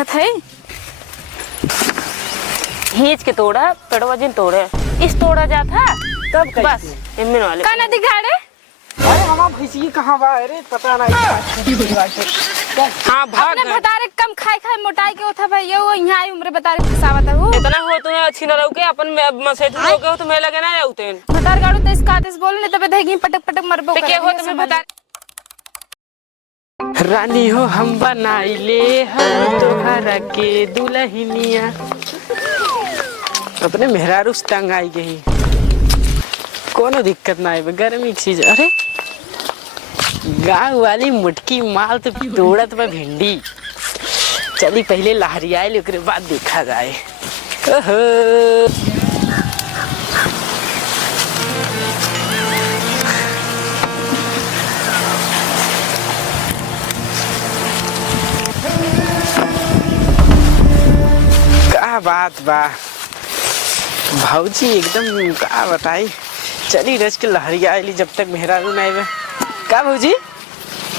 देखत है। खींच के तोड़ा पेड़वा जिन तोड़े इस तोड़ा जाता तब बस इनमें वाले का नदी घाड़े। अरे हमारा भैंसी कहाँ बा? अरे पता नहीं। हाँ भाग अपने बतारे कम खाए खाए मोटाई के होता भाई, ये वो यहाँ आई उम्र बतारे फसावत हो। इतना हो तुम्हें अच्छी न रहो के अपन मसेज रोके हो तुम्हें लगे ना जाऊते बतार गाड़ो तो इसका आदेश बोल ने तबे देगी पटक पटक मरबो तो क्या हो तुम्हें बता रानी हो हम बनाइले हम तोहरा के दुल्हनिया। अपने मेहरारू से तंग आई गई, कोनो दिक्कत ना है। गर्मी की चीज। अरे गाँव वाली मुटकी माल तो दौड़त बा भिंडी। चली पहले लहरियाए ओकरे बाद देखा जाए। ओहो का बात बा भौजी, एकदम का बताई। चली रच के लहरिया आईली जब तक मेहरारू नहीं बे। का भौजी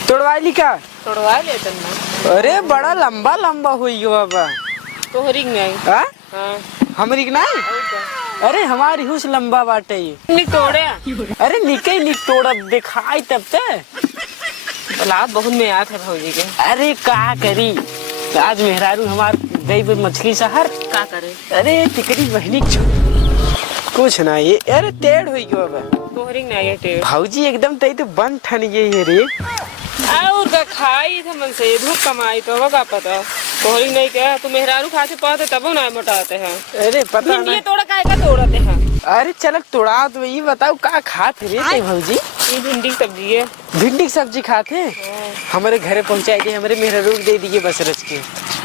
तोड़वाइली का? तोड़वा ले तन्ना। अरे बड़ा लंबा लंबा हुई गो बाबा। तो हरिंग नहीं हाँ हाँ हमरी के नहीं। अरे हमारी हुस लंबा बाटे ये। नहीं तोड़े अरे निके निक तोड़ब दिखाई तब ते। लात बहुत में आत है भौजी के। अरे का करी आज मेहरारू हमार गई बे मछली शहर। का करे अरे तिकरी बहनी कुछ ना ये। अरे टेढ़ हुई गो बाबा। तो हरिंग नहीं है टे भौजी एकदम तई तो बन ठन गई है रे। और का खाई थे मन से धूप कमाई तो होगा पता। तो हरिंग नहीं क्या तू मेहरारू खा के पाते तब ना मोटाते हैं। अरे पता भिंडी नहीं। तोड़ा काहे का तोड़ते हैं? अरे चल तोड़ा तो ये बताओ का खाते रे ते भौजी? ये भिंडी की सब्जी है। भिंडी की सब्जी खाते हमारे घरे पहुंचाई दे, हमारे मेहरारू दे दिए बस रच के।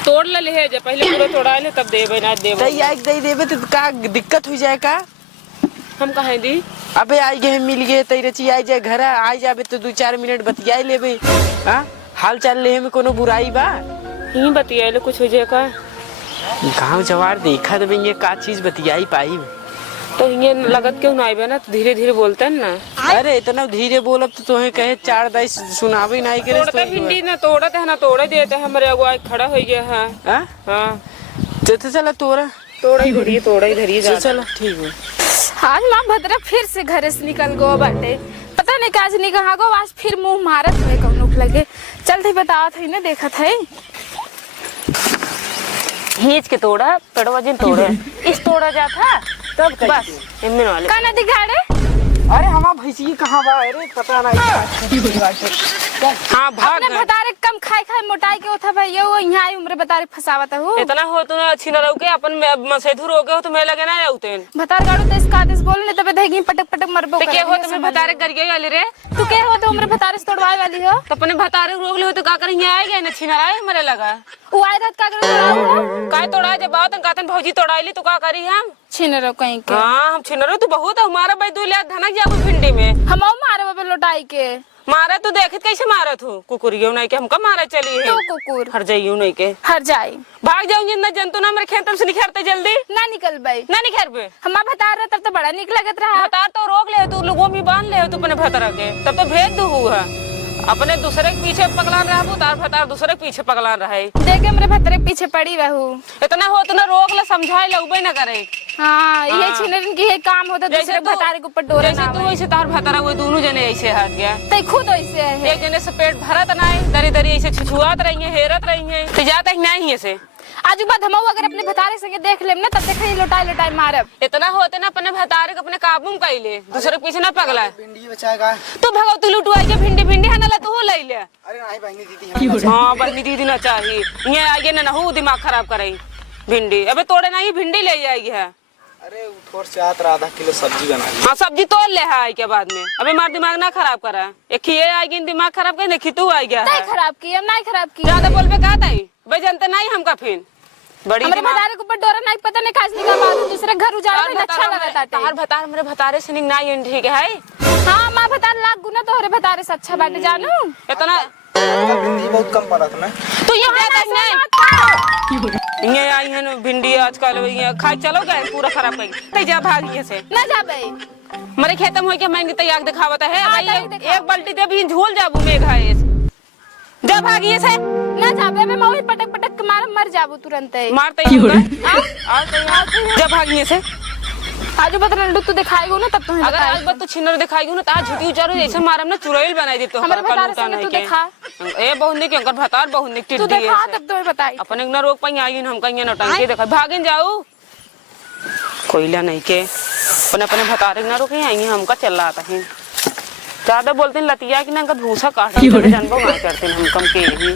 तोड़ ले है जब पहले पूरा तोड़ा ले तब देबे ना देबे। तई आई दे देबे तो का दिक्कत हो जाए का? हम कहे दी अबे आई गए मिल गए तई रची आई जाए घर आई जाबे तो 2-4 मिनट बतियाई लेबे। हां हाल चाल ले में कोनो बुराई बा? ही बतिया ले कुछ हो जाए का? गांव जवार देखा तो ये का चीज बतियाई पाई। तो ये लगत क्यों ना आइबे ना धीरे धीरे बोलते हैं ना। अरे इतना धीरे बोलब तो तोहे कहे 4 सुनावे नहीं करे। तोड़ते भिंडी ना तोड़ते है ना तोड़े देते हैं। हमारे अगुआ खड़ा हो गया है। हां हाँ तो चला तोड़ा तोड़ा इधर जा। चल ठीक है। आज माँ भद्रा फिर से घर से निकल गो बाटे। पता नहीं काज नहीं कहा गो, आज फिर मुंह मारत में कौनो लगे। चलते बतावत है ना देखत है। खींच के तोड़ा पेड़वा जिन तोड़े इस तोड़ा जाता तब बस इनमें वाले का नदी घाड़े। अरे हमारा भैंसी कहाँ बा? अरे पता नहीं। हाँ भाग अपने बतारे कम खाए खाए मोटाई के होता भाई, ये वो यहाँ आई उम्र बतारे फसावत हो। इतना हो तुम्हें अच्छी न रहो के अपन मसेधु रोके हो तुम्हें लगे ना जाऊते बतार गाड़ो तो इसका आदेश बोल ने तबे देगी पटक पटक मरबो। तो क्या हो तुम्हें भतारे कर गई वाली रे? तू क्या हो तो उम्र बतारे से तोड़वाए वाली हो। तो अपने भतारे रोक ले हो तो का कर यहाँ आए गए ना छीना आए हमारे लगा वो आए रात का कर काय तोड़ा जब बात कातन भौजी तोड़ाइली तो का करी हम छीन रो कहीं के। हाँ हम छीन रहे तू बहुत हमारा भाई 2 लाख धनक जाबो भिंडी में हम मारे बाबे लौटाई के मारा तू देखत कैसे मारा तू कुकुरियो नहीं के हमका मारा चली है तो कुकुर हर जाइयो नहीं के हर जाई भाग जाऊं जितना जंतु ना मेरे खेतम से निखरते जल्दी ना निकल भाई ना निखर पे हम बता रहे तब तो बड़ा निक लगत रहा। भतार तो रोक ले तू लोगों में बांध ले तू अपने भतारा के तब तो भेज दू है अपने दूसरे के पीछे पगलान रहा तार भतार दूसरे के पीछे पगलान रहे देखे मेरे भतरे पीछे पड़ी रहू। इतना हो तो रोक ले समझाए लगबे ना करे। हाँ ये छीनरन की है काम होता दूसरे भतारे के ऊपर डोरा जैसे तू वैसे तार भतारा वो दोनों जने ऐसे हाथ गया तई खुद ऐसे है। एक जने से पेट भरत नहीं दरी दरी ऐसे छुछुआत रही है हेरत रही है तो जाता ही नहीं ऐसे आज बाद हम अगर अपने भतारे संगे देख लेम ना तब देखा लौटाई लौटाई मारब। इतना होते ना अपने भतारे को अपने काबू में कैले दूसरे पीछे ना पगला भिंडी बचाएगा तू भगव तू लुटवाई के भिंडी भिंडी है ना तू ले ले। अरे नहीं बहनी दीदी। हाँ बहनी दीदी ना चाहिए ये आगे ना हो दिमाग खराब करे भिंडी अबे तोड़े नहीं भिंडी ले जाएगी है। अरे थोड़ा से आत आधा किलो सब्जी बना हाँ सब्जी तोड़ ले है के बाद में अबे मार दिमाग ना खराब करा एक खिए आएगी दिमाग खराब कर देखी तू आ गया है खराब की हम नहीं खराब की ज्यादा बोल पे कहा ताई भाई जानते नहीं हमका फिर बड़ी हमारे भतारे के ऊपर डोरा नहीं पता नहीं खास निकाल बात दूसरे घर उजाड़ में अच्छा लगता है। तार भतार मेरे भतारे से नहीं ठीक है। हां मां भतार लाख गुना तो हरे भतारे से अच्छा बाटे जानू इतना भिंडी बहुत कम पड़ा था ना तो ये ज्यादा नहीं ये आई है ना भिंडी आजकल ये खाई चलो गए पूरा खराब कर ते जा भाग से ना जाबे मेरे खेत में हो के मैं तैयार दिखावत है भाई एक बाल्टी दे भी झोल जाबू में घाए जा भागिए से ना जाबे मैं वही पटक पटक के मार मर जाबू तुरंत ही। मारते ही जा भागिए से। आज बता तू दिखाएगो ना तब तो अगर आज बात तो छिनर दिखाएगी ना तो आज झूठी उचारो ऐसे मारम ना चुड़ैल बनाई देतो हमारे भतार से तू दिखा। ए बहुनिक अंकर भतार बहुनिक तू टिड्डी दिखा है तब तो बताई। अपन एक ना रोक पाई आई हम कहीं नौटंकी देखा भागिन जाऊ कोयला नहीं के अपने अपने भतार ना रोके आई हमका चल रहा था ज्यादा बोलते हैं लतिया कि ना भूसा काट जानबो करते हम कम के ही